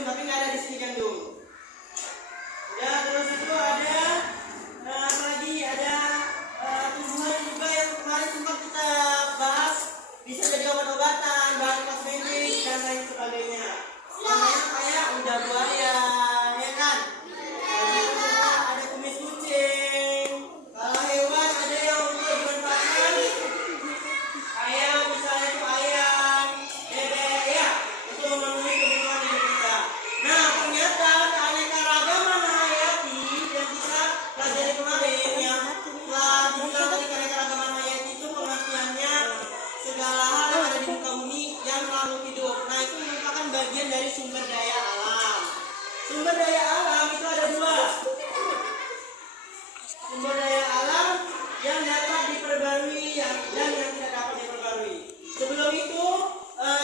gandum, tapi nggak ada di sini gandum. Ya, terus itu ada apa lagi? Ada tumbuhan juga yang kemarin sempat kita bahas, bisa jadi obat-obatan, bahan kosmetik dan lain sebagainya. Namanya kayak lidah buaya, ya kan? Lalu juga ada kumis kucing. Kalau hewan ada yang untuk dimanfaatkan, kayak misalnya itu ayam, bebek, ya, untuk memenuhi kebutuhan hidup kita. Nah, ternyata keanekaragaman hayati yang kita pelajari kemarin, yang telah dibilang tadi, keanekaragaman hayati itu pengertiannya segala hal yang ada di muka bumi yang makhluk hidup. Nah, itu merupakan bagian dari sumber daya alam. Sumber daya alam itu ada dua. Sumber daya alam yang dapat diperbarui dan yang tidak dapat diperbarui. Sebelum itu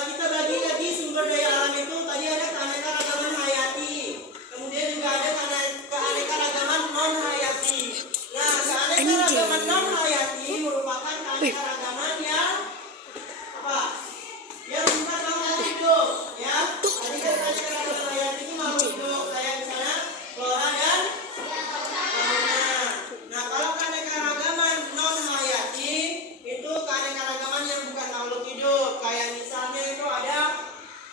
kita bagi lagi sumber daya alam itu. Tadi ada keanekaragaman hayati, kemudian juga ada keanekaragaman non hayati. Nah, keanekaragaman non hayati merupakan keanekaragaman yang apa? Yang bukan makhluk hidup, ya. Tadi kan keanekaragaman hayati itu makhluk hidup, kayak misalnya flora dan fauna. Nah, kalau keanekaragaman non hayati itu keanekaragaman yang bukan makhluk hidup, kayak misalnya itu ada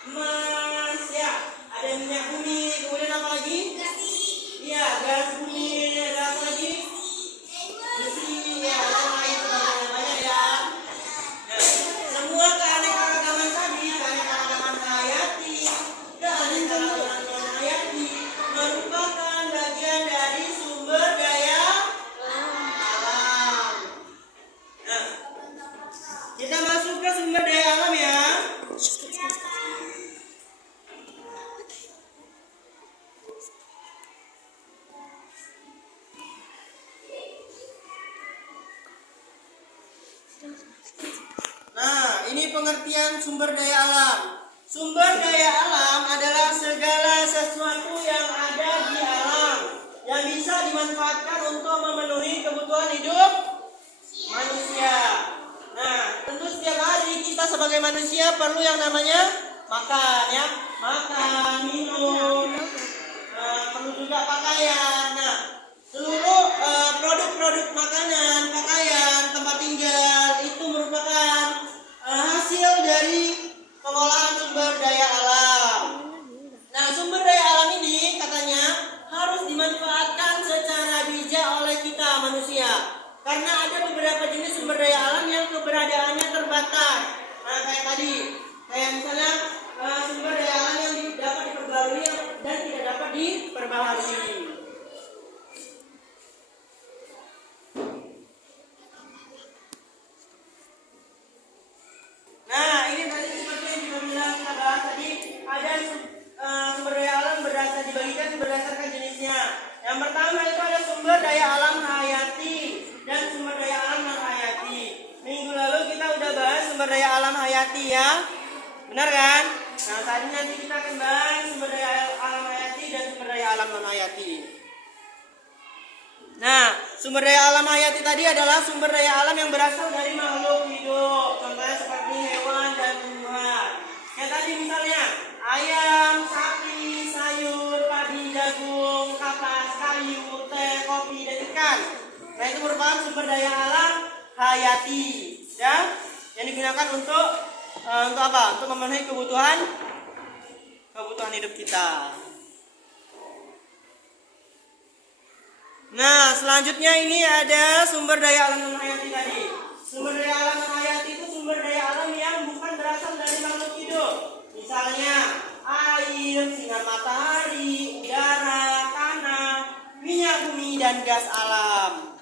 emas, ya, ada minyak bumi, kemudian apa lagi? Iya, gas bumi, ada apa lagi? Besi, ya, dan lain sebagainya, banyak ya. Nah, semua keanekaragaman tadi, keanekaragaman hayati, keanekaragaman non hayati, merupakan bagian dari sumber daya alam. Nah, kita masuk ke sumber daya alam ya. Nah, ini pengertian sumber daya alam. Sumber daya alam adalah segala sesuatu yang ada di alam yang bisa dimanfaatkan untuk memenuhi kebutuhan hidup manusia. Nah, tentu setiap hari kita sebagai manusia perlu yang namanya makan, ya, makan, minum, perlu juga pakaian. Nah, seluruh produk-produk makanan, pakaian, tempat tinggal itu merupakan hasil dari pengolahan sumber daya alam. Nah, sumber daya alam ini katanya harus dimanfaatkan secara bijak oleh kita manusia. Karena ada beberapa jenis sumber daya alam yang keberadaannya terbatas. Nah, kayak tadi, kayak misalnya sumber daya alam yang dapat diperbarui dan tidak dapat diperbaharui. Nah, ini tadi seperti yang juga bilang kita bahas tadi, ada sumber daya alam dibagikan berdasarkan jenisnya. Yang pertama itu ada sumber daya alam hayati dan sumber daya alam non hayati. Minggu lalu kita udah bahas sumber daya alam hayati, ya, benar kan? Nah, tadi nanti kita akan bahas sumber daya alam hayati dan sumber daya alam non hayati. Nah, sumber daya alam hayati tadi adalah sumber daya alam yang berasal dari makhluk hidup. Contohnya seperti hewan dan tumbuhan. Kayak tadi misalnya ayam, sapi, sayur, padi, jagung, kapas, kayu, teh, kopi, dan ikan. Nah, itu merupakan sumber daya alam hayati, ya, yang digunakan untuk apa? Untuk memenuhi kebutuhan hidup kita. Nah, selanjutnya ini ada sumber daya alam non hayati tadi. Sumber daya alam non hayati itu sumber daya alam yang bukan berasal dari makhluk hidup. Misalnya air, sinar matahari, udara, tanah, minyak bumi, dan gas alam.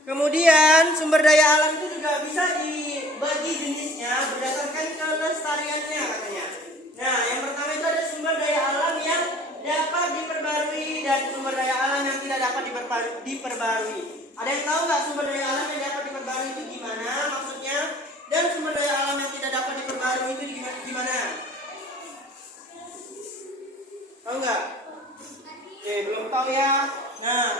Kemudian sumber daya alam itu juga bisa dibagi jenisnya berdasarkan kelestariannya katanya. Nah, yang pertama itu ada sumber daya alam yang dapat diperbarui dan sumber daya alam yang tidak dapat diperbarui. Ada yang tahu nggak sumber daya alam yang dapat diperbarui itu gimana maksudnya? Dan sumber daya alam yang tidak dapat diperbarui itu gimana? Tahu nggak? Oke, belum tahu ya. Nah,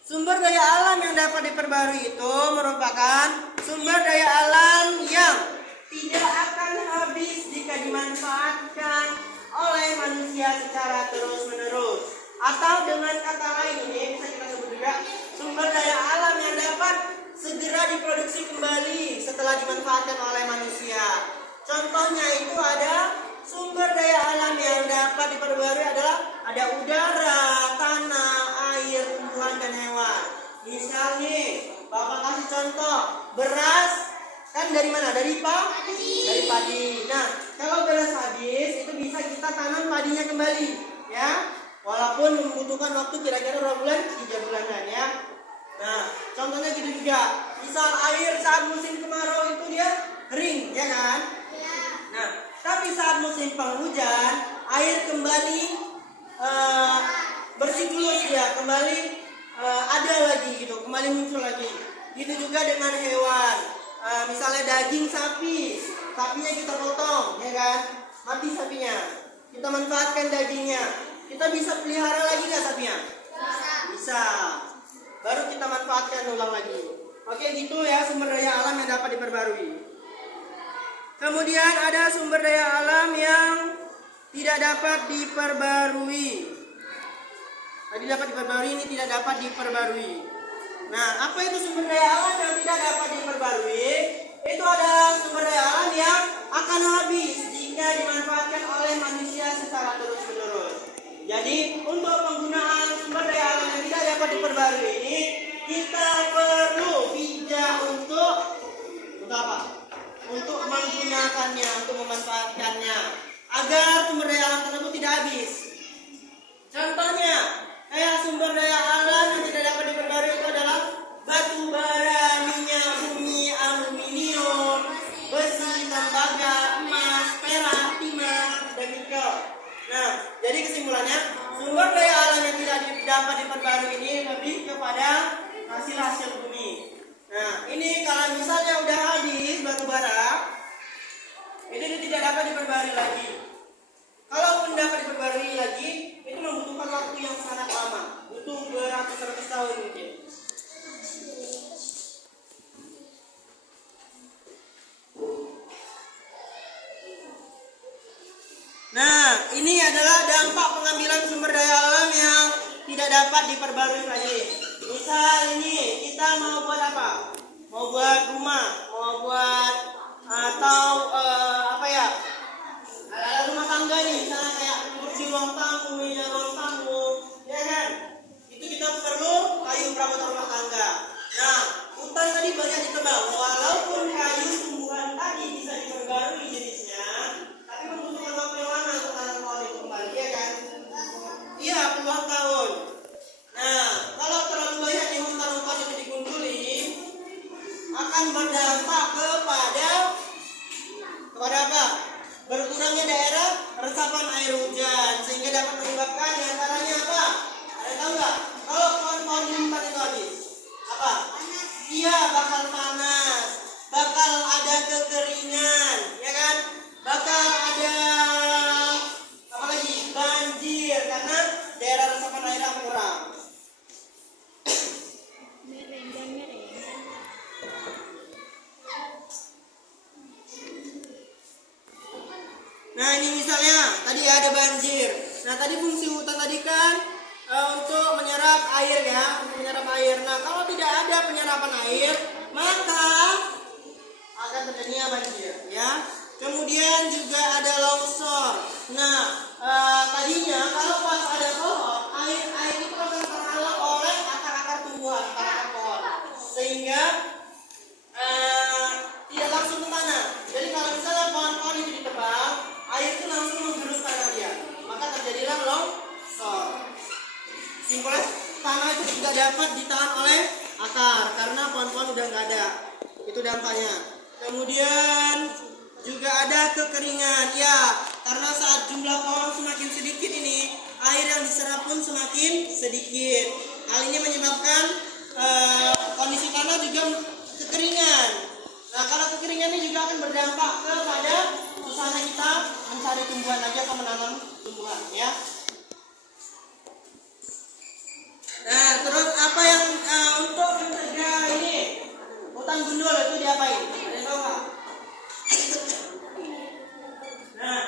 sumber daya alam yang dapat diperbarui itu merupakan sumber daya alam yang tidak akan habis di dimanfaatkan oleh manusia secara terus-menerus. Atau dengan kata lain ini bisa kita sebut juga sumber daya alam yang dapat segera diproduksi kembali setelah dimanfaatkan oleh manusia. Contohnya itu ada sumber daya alam yang dapat diperbarui adalah ada udara, tanah, air, tumbuhan dan hewan. Misal nih, Bapak kasih contoh, beras kan dari mana? Dari padi. Nah, kalau beras habis itu bisa kita tanam padinya kembali, ya. Walaupun membutuhkan waktu kira-kira berapa bulan? 3 bulanan ya. Nah, contohnya gitu juga. Misal air saat musim kemarau itu dia kering, ya kan? Nah, tapi saat musim penghujan, air kembali bersiklus ya, kembali ada lagi gitu, kembali muncul lagi. Gitu juga dengan hewan. Misalnya daging sapi, sapinya kita potong, ya kan? Mati sapinya. Kita manfaatkan dagingnya. Kita bisa pelihara lagi nggak sapinya? Bisa. Baru kita manfaatkan ulang lagi. Oke, gitu ya sumber daya alam yang dapat diperbarui. Kemudian ada sumber daya alam yang tidak dapat diperbarui. Tadi dapat diperbarui, ini tidak dapat diperbarui. Nah, apa itu sumber daya alam yang tidak dapat diperbarui? Itu ada sumber daya alam yang akan habis jika dimanfaatkan oleh manusia secara terus-menerus. Jadi, untuk penggunaan sumber daya alam yang tidak dapat diperbarui ini, kita perlu bijak untuk apa? Untuk menggunakannya, untuk memanfaatkannya, agar sumber daya alam tersebut tidak habis. Contohnya, kayak sumber daya alam yang tidak dapat diperbarui itu adalah batu bara, minyak bumi, aluminium, besi, tembaga, emas, perak, timah, dan nikel. Nah, jadi kesimpulannya, sumber daya alam yang tidak dapat diperbarui ini lebih kepada hasil-hasil bumi. Nah, ini kalau misalnya udah habis batu bara, itu tidak dapat diperbarui lagi. Kalaupun dapat diperbarui lagi, itu membutuhkan waktu yang sangat lama, butuh beratus-ratus tahun mungkin. Nah, ini adalah dampak pengambilan sumber daya alam yang tidak dapat diperbarui lagi. Misal ini, kita mau buat apa? Mau buat rumah, mau buat atau apa ya? Ada rumah tangga nih, misalnya kayak kursi ruang tamu, meja ruang tamu, ya kan? Itu kita perlu kayu perabotan rumah tangga. Nah, hutan tadi banyak ditebang. Walaupun kayu tumbuhan tadi bisa diperbarui jenisnya, tapi membutuhkan waktu yang lama untuk tanam pohon itu kembali, ya kan? Iya, puluhan tahun. Nah, kalau terlalu banyak nih hutan-hutan itu digunduli, akan berdampak kepada apa? Berkurangnya daerah resapan air hujan, sehingga dapat menyebabkan diantaranya apa? Ada tahu nggak? Kalau pohon-pohon di hutan itu habis, apa? Iya, bakal panas, bakal ada kekeringan, ya kan? Bakal ada apa lagi? Banjir, karena daerah resapan airnya kurang. Nah, ini misalnya tadi ada banjir. Nah, tadi fungsi hutan tadi kan untuk menyerap air ya, untuk menyerap air. Nah, kalau tidak ada penyerapan air, maka akan terjadinya banjir ya. Kemudian juga ada longsor. Nah, tadinya kalau pas ada pohon, air itu akan terhalang oleh akar-akar tumbuhan, akar-akar pohon, sehingga tidak langsung ke tanah. Jadi kalau misalnya pohon-pohon itu ditebang, air itu langsung menggerus tanah dia, maka terjadilah longsor. Simpulnya, tanah itu tidak dapat ditahan oleh akar karena pohon-pohon udah nggak ada. Itu dampaknya. Kemudian juga ada kekeringan, ya, karena saat jumlah pohon semakin sedikit ini, air yang diserap pun semakin sedikit. Hal ini menyebabkan kondisi tanah juga kekeringan. Nah, kalau kekeringan ini juga akan berdampak kepada usahanya kita mencari tumbuhan lagi atau menanam tumbuhan, ya. Nah, terus apa yang untuk mencegah ini hutan gundul itu diapain? Ada yang tahu nggak? Nah,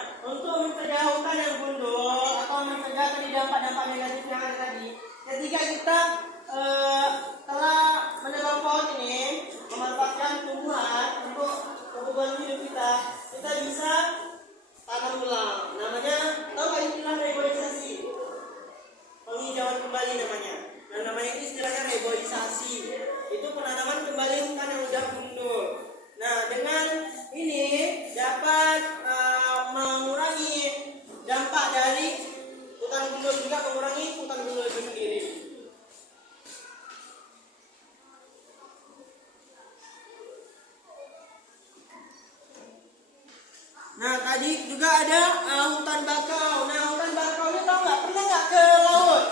tadi juga ada hutan bakau. Nah, hutan bakau ini tahu nggak? Pernah nggak ke laut?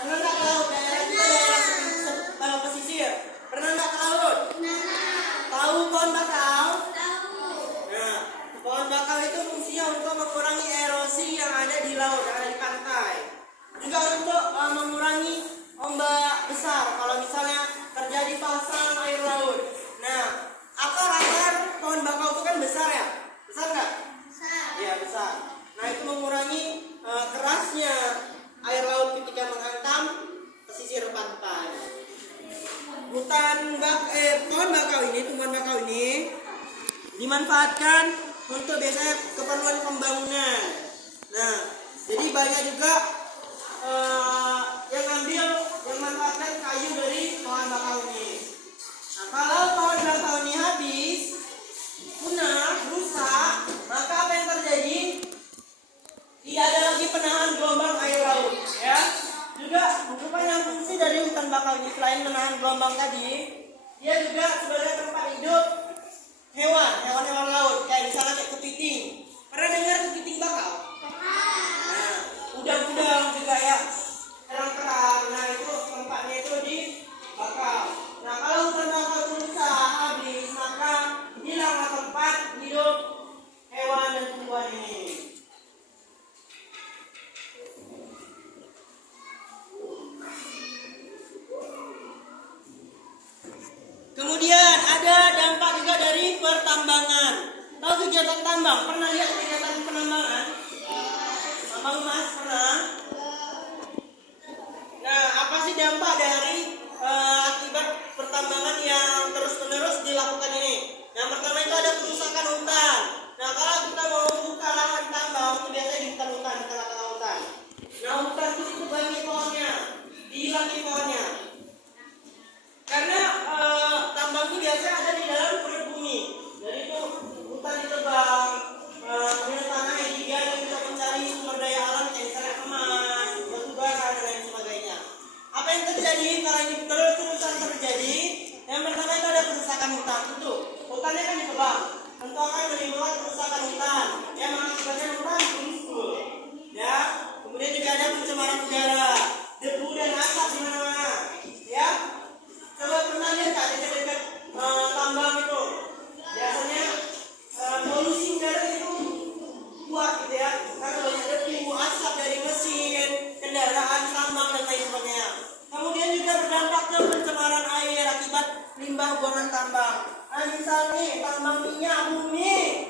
Pernah nggak ke laut? Daerah pesisir. Pernah nggak ke laut? Tahu pohon bakau? Nah, pohon bakau itu fungsinya untuk mengurangi erosi yang ada di laut, yang ada di pantai. Juga untuk mengurangi ombak besar kalau misalnya terjadi pasang air laut. Nah, akar pohon bakau itu kan besar ya? Besar nggak? Besar. Iya, besar. Nah, itu mengurangi kerasnya air laut ketika menghantam pesisir pantai. Pohon bakau ini, tumbuhan bakau ini dimanfaatkan untuk biasanya keperluan pembangunan. Nah, jadi banyak juga yang manfaatkan kayu dari pohon bakau ini. Nah, kalau pohon bakau ini habis, punah, rusak, maka apa yang terjadi? Tidak ada lagi penahan gelombang air laut, ya. Juga rupanya fungsi dari hutan bakau ini selain menahan gelombang tadi, dia juga sebagai tempat hidup hewan laut, kayak misalnya kayak kepiting. Pernah dengar kepiting bakau? Nah, udang-udang juga ya, kerang-kerang. Nah, itu tempatnya itu di bakau. Nah, kalau hutan bakau itu rusak habis, maka hilanglah tempat hidup hewan dan tumbuhan ini. Kemudian ada dampak juga dari pertambangan. Tahu kegiatan tambang? Pernah lihat kegiatan penambangan? Tambang emas pernah? Nah, apa sih dampak dari akibat pertambangan yang terus-menerus dilakukan ini? Yang pertama itu ada kerusakan hutan. Nah, kalau kita mau buka lahan tambang, itu biasanya di hutan-hutan, di tengah-tengah hutan. Nah, hutan itu dibangi pohonnya, dihilangi pohonnya. Karena tambang itu biasanya ada di dalam perut bumi. Jadi itu hutan ditebang, kemudian tanah yang digali untuk mencari sumber daya alam kayak misalnya emas, batu bara dan lain sebagainya. Apa yang terjadi kalau ini terus-terusan terjadi? Yang pertama itu ada kerusakan hutan. Tentu hutannya kan ditebang, tentu akan menimbulkan kerusakan hutan. Yang mengakibatkan hutan gugur. Ya, kemudian juga ada pencemaran udara, debu dan asap di mana-mana. Ya. Coba pernah lihat nggak dekat-dekat tambang itu? Biasanya polusi udara itu kuat gitu ya, karena banyak debu, asap dari mesin, kendaraan, tambang dan lain sebagainya. Kemudian juga berdampak ke pencemaran air akibat limbah buangan tambang. Nah, misalnya tambang minyak bumi,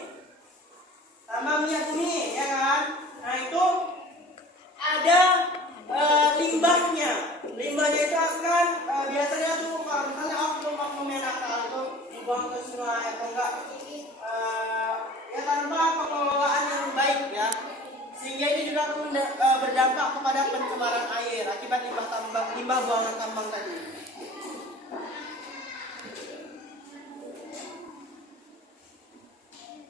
ya kan? Nah, itu ada limbahnya itu akan biasanya tuh kalau misalnya oknum yang nakal itu dibuang ke sungai atau enggak ya tanpa pengelolaan yang baik ya, sehingga ini juga berdampak kepada pencemaran air akibat limbah buangan tambang tadi.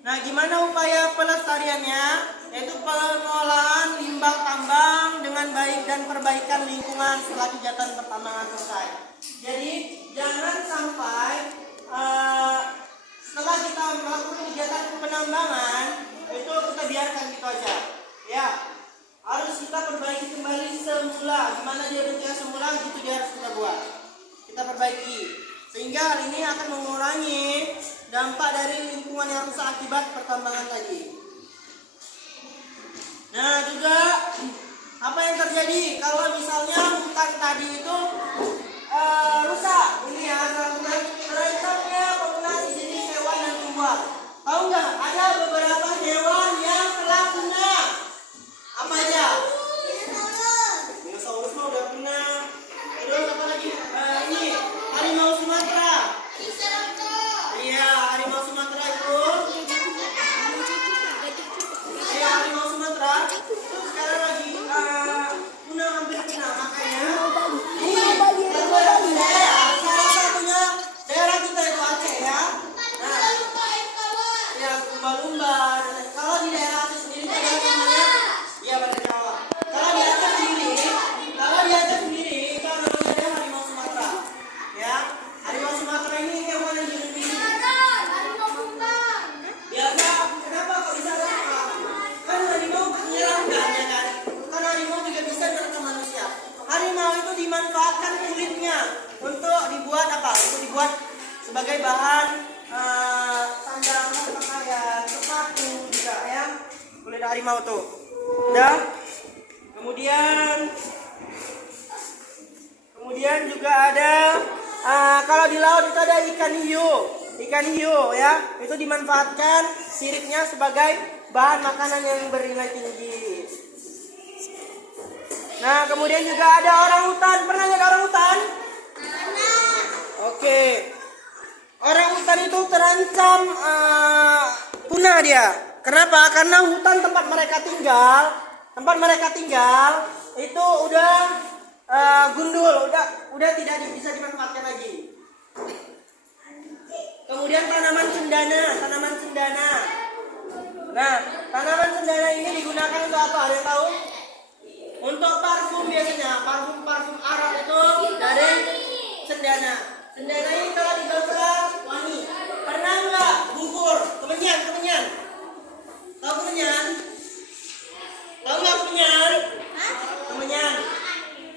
Nah, gimana upaya pelestariannya? Yaitu pengelolaan limbah tambang dengan baik dan perbaikan lingkungan setelah kegiatan pertambangan selesai. Jadi, jangan sampai setelah kita melakukan kegiatan penambangan itu kita biarkan gitu aja. Ya, harus kita perbaiki kembali semula. Gimana dia bentuknya semula, gitu dia harus kita buat. Kita perbaiki. Sehingga hal ini akan mengurangi dampak dari lingkungan yang rusak akibat pertambangan tadi. Nah, juga apa yang terjadi kalau misalnya hutan tadi itu rusak? Ini ya, terancamnya populasi jenis hewan dan tumbuhan. Tahu nggak? Ada beberapa hewan yang telah punah. Apa aja? Dinosaurus mah udah punah. Terus apa lagi? Ini harimau Sumatera. Iya, harimau Sumatera itu. Iya, harimau Sumatera. Terus sekarang lagi punah, hampir punah. Makanya ini salah satunya daerah kita itu Aceh ya. Nah, ya lumba-lumba. Kalau di daerah Aceh sendiri ada namanya, ya pada Jawa. Kalau di Aceh sendiri itu namanya ada harimau Sumatera. Ya, harimau Sumatera ini hewan yang dilindungi. Biasa, kenapa kok bisa ada harimau tuh. Udah. Kemudian juga ada kalau di laut itu ada ikan hiu ya. Itu dimanfaatkan siripnya sebagai bahan makanan yang bernilai tinggi. Nah, kemudian juga ada orangutan. Pernah lihat orangutan? Oke. Orangutan itu terancam punah dia. Kenapa? Karena hutan tempat mereka tinggal itu udah gundul, udah tidak bisa dimanfaatkan lagi. Kemudian tanaman cendana. Nah, tanaman cendana ini digunakan untuk apa? Ada yang tahu? Untuk parfum biasanya, parfum Arab itu dari cendana. Cendana ini kalau dibakar wangi. Pernah nggak bungkur? Kemenyan? Tahu kemenyan? Tahu nggak kemenyan? Kemenyan?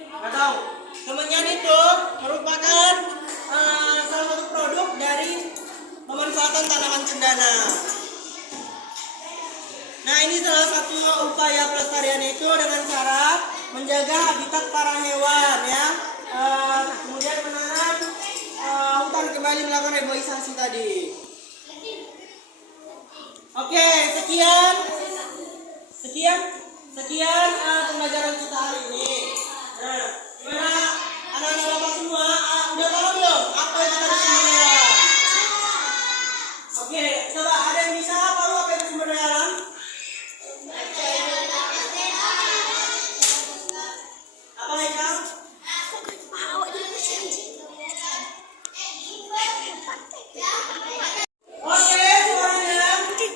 Nggak tahu. Kemenyan itu merupakan salah satu produk dari pemanfaatan tanaman cendana. Nah, ini salah satu upaya pelestarian itu dengan cara menjaga habitat para hewan ya. Kemudian menanam hutan kembali melakukan reboisasi tadi. Oke, sekian pembelajaran kita hari ini. Nah, gimana anak-anak bapak semua? Udah tahu belum apa itu tadi sumber daya alam? Oke, coba ada yang bisa tahu apa itu sumber daya alam? Apa Haikal? Oke, semuanya.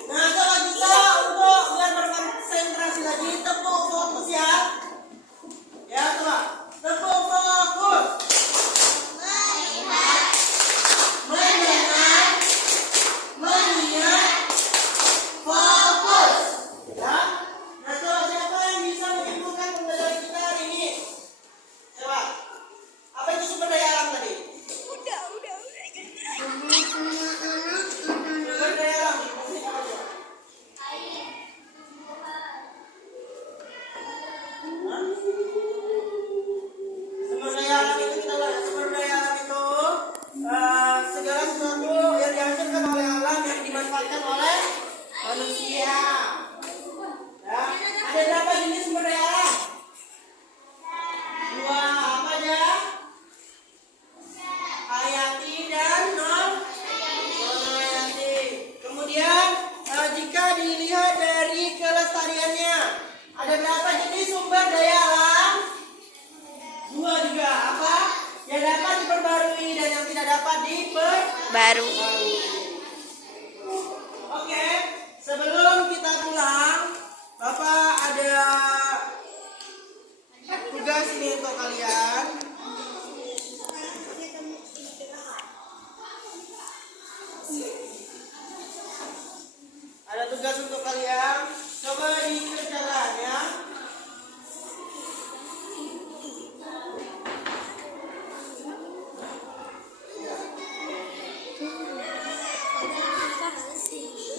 Nah, coba kita untuk biar berkonsentrasi lagi, tepuk fokus ya. Ya, coba. Tepuk fokus. Mendengar, melihat, fokus. Ya. Nah, coba siapa yang bisa menyimpulkan pembelajaran kita hari ini? Coba. Apa itu sumber daya alam tadi? Sumber daya alam di posisi apa coba? Hah? Sumber daya alam itu kita lihat sumber daya alam itu segala sesuatu yang dihasilkan oleh alam yang dimanfaatkan oleh manusia. Ya. Ada berapa jenis sumber daya alam? 2, apa aja? Hayati dan non hayati. Kemudian jika dilihat dari kelestariannya, ada berapa jenis sumber daya alam? 2 juga. Apa? Yang dapat diperbarui dan yang tidak dapat diperbarui. Oke, sebelum kita pulang, Bapak ada tugas ini untuk kalian. Ada tugas untuk kalian. Coba dikerjakan ya.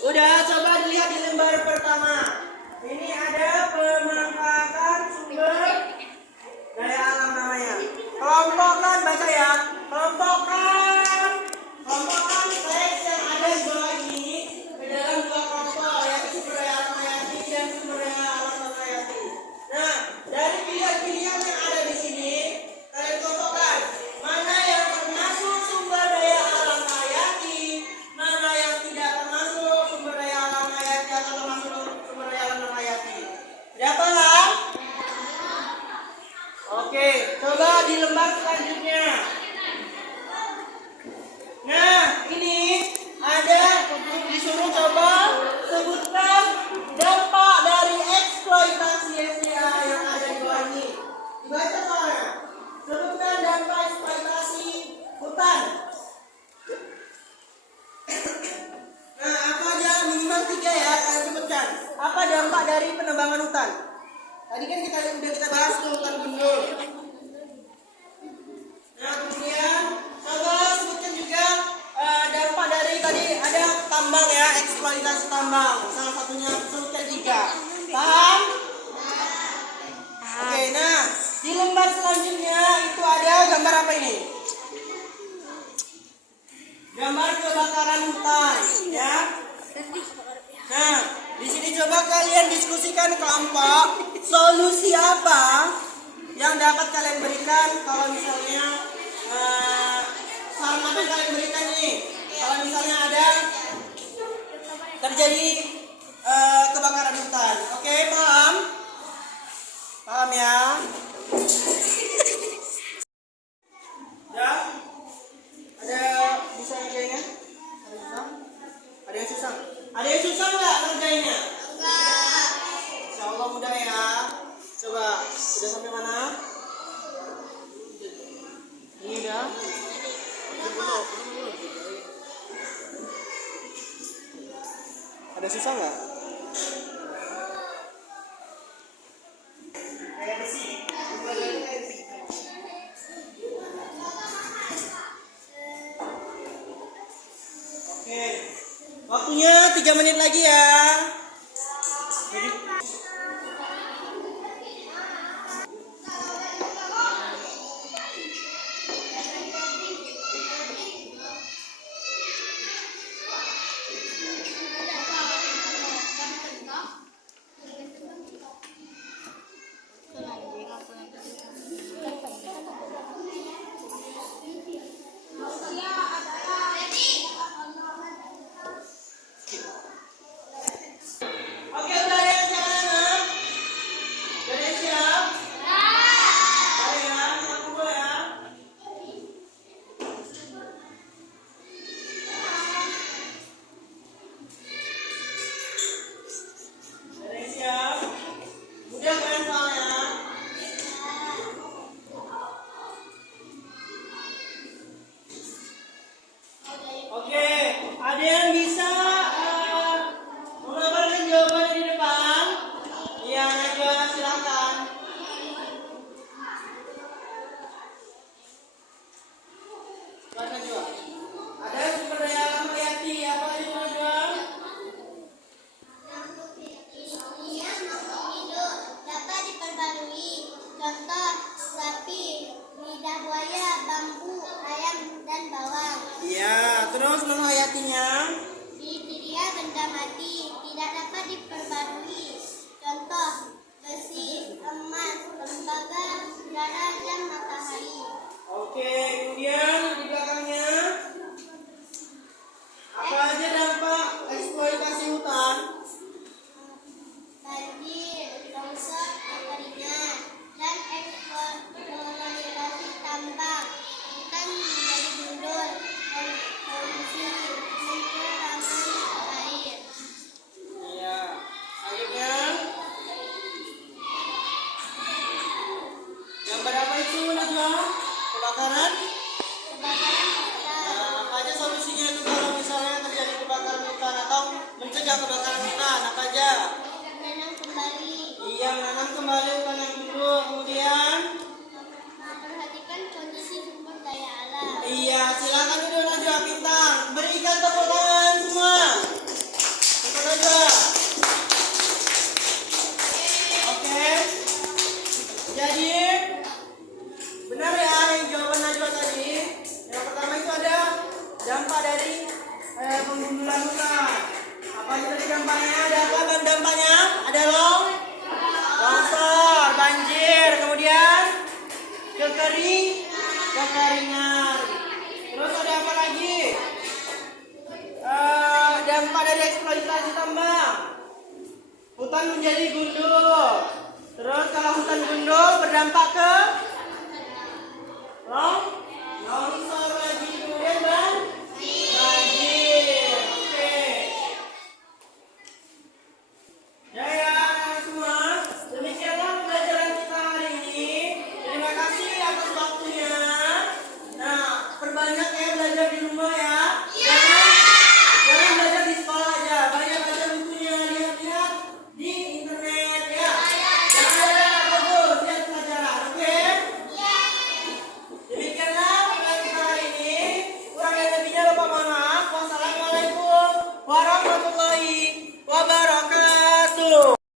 Udah, coba dilihat di lembar pertama. Ini ada pemanfaatan sumber daya alam namanya. Kelompokkan, baca ya. Kelompokkan teks yang ada di bawah ini ke dalam 2 kelompok, yaitu sumber daya alam hayati dan sumber daya alam non hayati. Nah, dari pilihan-pilihan yang ada di sini, kalian kelompokkan mana yang termasuk sumber daya alam hayati, mana yang tidak termasuk sumber daya alam hayati atau termasuk sumber daya alam non hayati. Sudah paham? Oke, coba di lembar selanjutnya. Nah, ini ada disuruh coba sebutkan dampak dari eksploitasi SDA yang ada di bawah ini. Dibaca soalnya. Sebutkan dampak eksploitasi hutan. Nah, apa aja minimal 3 ya kalian sebutkan. Apa dampak dari penebangan hutan? Tadi kan kita bahas tuh hutan gundul. Nah, kemudian coba sebutkan juga dampak dari tadi ada tambang ya, eksploitasi tambang. Salah satunya sebutkan 3. Paham? Oke, nah di lembar selanjutnya itu ada gambar apa ini? Gambar kebakaran hutan, ya. Nah, di sini coba kalian diskusikan kelompok solusi apa yang dapat kalian berikan kalau misalnya saran apa yang kalian berikan nih? Kalau misalnya ada terjadi kebakaran hutan, oke, paham? Paham ya? Ya? Ada bisa ngerjainnya? Ada yang susah? Ada yang susah nggak ngerjainnya? Enggak. Insya Allah mudah ya. Coba, sudah sampai mana? Ini udah? Ada susah nggak? Oke, waktunya 3 menit lagi ya. Oke, udah ada yang siap? Udah ada yang siap? Ayo ya, kita kumpul ya. Udah ada yang siap? Mudah kan soalnya? Oke, ada yang bisa mengabarkan jawabannya di depan? Iya, Najwa, silakan. Buat Najwa. Ada sumber daya alam hayati apa aja Najwa? Hidup dapat diperbarui. Contoh, sapi, lidah buaya, bambu, ayam, dan bawang. Iya, terus non hayatinya? Kriteria benda mati tidak dapat diperbarui. Contoh, besi, emas, tembaga, udara, dan matahari. Oke, kemudian di belakangnya apa aja dampak eksploitasi hutan? Banjir, longsor, kekeringan, dan eksploitasi tambang. Hutan menjadi gundul, polusi, pencemaran air. Iya. Selanjutnya gambar apa itu Najwa? Kebakaran? Kebakaran hutan, Nah, apa aja solusinya itu kalau misalnya terjadi kebakaran hutan atau mencegah kebakaran hutan? Apa aja? menanam kembali, Iya, menanam kembali hutan yang dulu. Kemudian memperhatikan kondisi sumber daya alam. iya, silakan duduk Najwa, bintang. Berikan tepuk tangan semua. Tepuk Najwa. Oke. Jadi benar ya yang jawaban Najwa tadi. Yang pertama itu ada dampak dari penggundulan hutan. Apa aja tadi dampaknya? Ada apa dampaknya? Ada longsor, banjir, kemudian kekeringan. Terus ada apa lagi? Dampak dari eksploitasi tambang. Hutan menjadi gundul. Terus kalau hutan gundul berdampak ke longsor lagi.